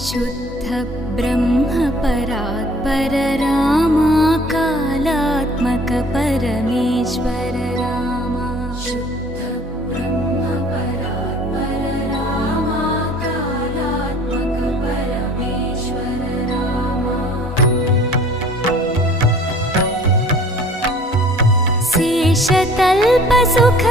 शुद्ध ब्रह्म परात्पर रामा कालात्मक परमेश्वर रामा शुद्ध ब्रह्म परात्पर रामा कालात्मक परमेश्वर रामा शेषतल्प सुख